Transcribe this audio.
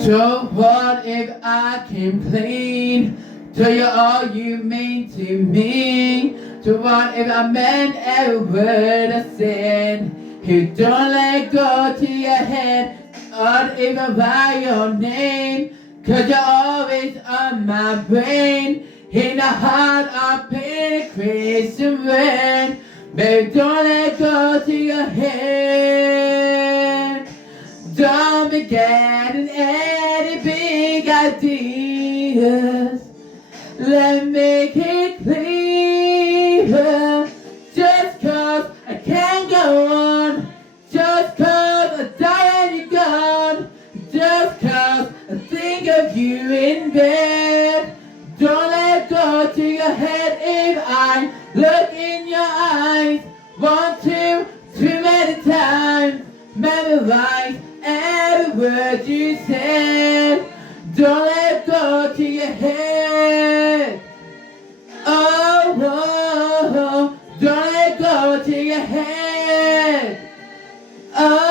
So what if I complain? Tell you all you mean to me. So what if I meant every word I said? You don't let go to your head. What if I write your name? Cause you're always on my brain. In the heart of pain, Christian rain. Baby, don't let go to your head. Don't be getting any big ideas. Let me make it clear. Just cause I can't go on. Just cause I die and you're gone. Just cause I think of you in bed. Don't let go to your head if I look in your eyes. 1, 2, too many times. Memorize every word you said. Don't let go to your head. Oh, oh, oh. Don't let go to your head. Oh.